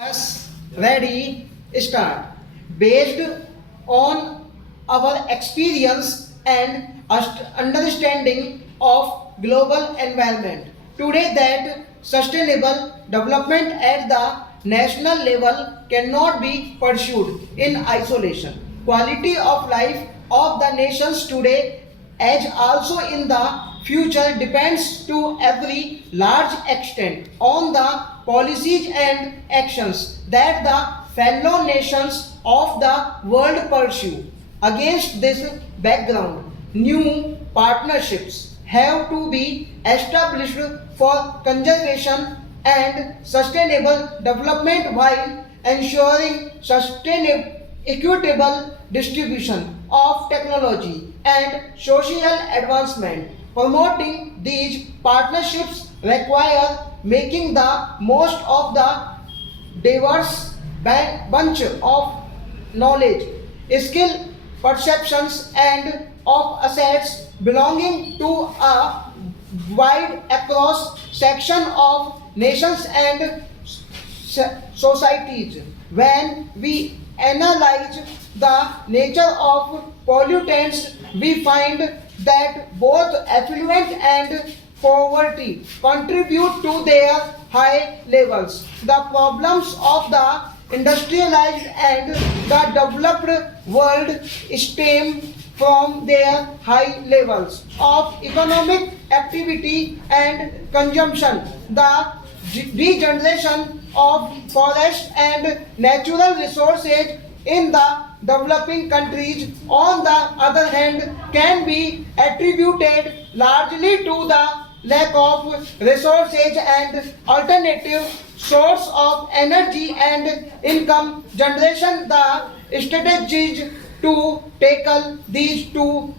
Yes, ready, start. Based on our experience and understanding of global environment. Today that sustainable development at the national level cannot be pursued in isolation. Quality of life of the nations today as also in the future depends to every large extent on the policies and actions that the fellow nations of the world pursue. Against this background, new partnerships have to be established for conservation and sustainable development while ensuring sustainable equitable distribution of technology and social advancement. Promoting these partnerships require making the most of the diverse bunch of knowledge, skill, perceptions, and of assets belonging to a wide across section of nations and societies. When we analyze the nature of pollutants, we find that both affluent and poverty contribute to their high levels. The problems of the industrialized and the developed world stem from their high levels of economic activity and consumption. The regeneration of forests and natural resources in the developing countries, on the other hand, can be attributed largely to the lack of resources and alternative source of energy and income generation. The strategies to tackle these two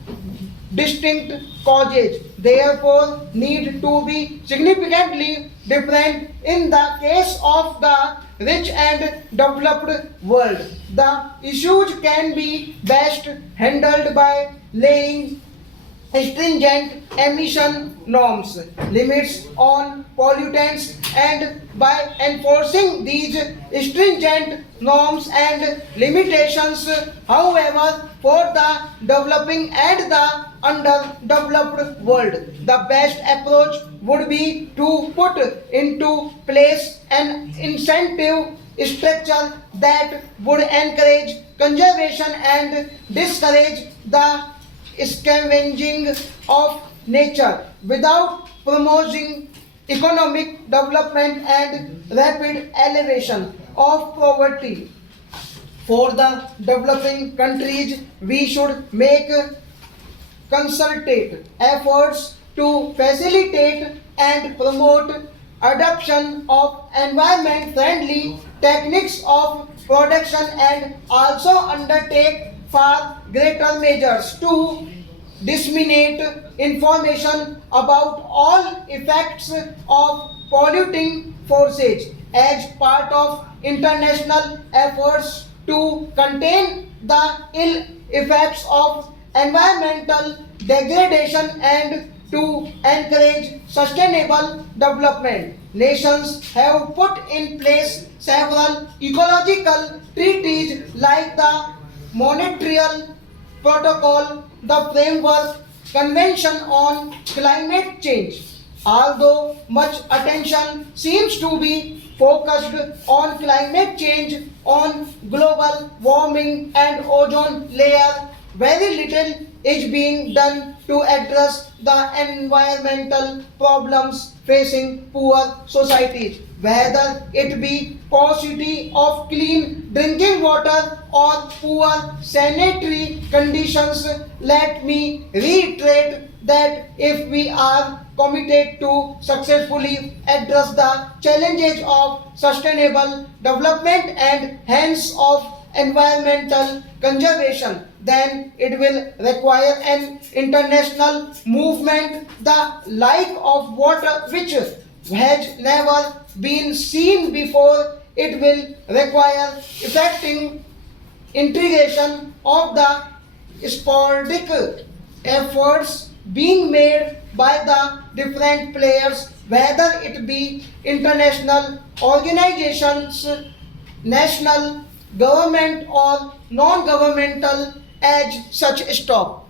distinct causes therefore need to be significantly different in the case of the rich and developed world. The issues can be best handled by laying stringent emission norms, limits on pollutants, and by enforcing these stringent norms and limitations. However, for the developing and the underdeveloped world, the best approach would be to put into place an incentive structure that would encourage conservation and discourage the scavenging of nature without promoting economic development and rapid elevation of poverty. For the developing countries, we should make concerted efforts to facilitate and promote adoption of environment friendly techniques of production and also undertake far greater measures to disseminate information about all effects of polluting forces as part of international efforts to contain the ill effects of environmental degradation and to encourage sustainable development. Nations have put in place several ecological treaties like the Montreal Protocol, the Framework Convention on Climate Change. Although much attention seems to be focused on climate change, on global warming and ozone layer, very little is being done to address the environmental problems facing poor societies, whether it be paucity of clean drinking water or poor sanitary conditions. Let me reiterate that if we are committed to successfully address the challenges of sustainable development and hence of environmental conservation, then it will require an international movement the like of water which has never been seen before. It will require effective integration of the sporadic efforts being made by the different players, whether it be international organizations national, government or non-governmental as such stop.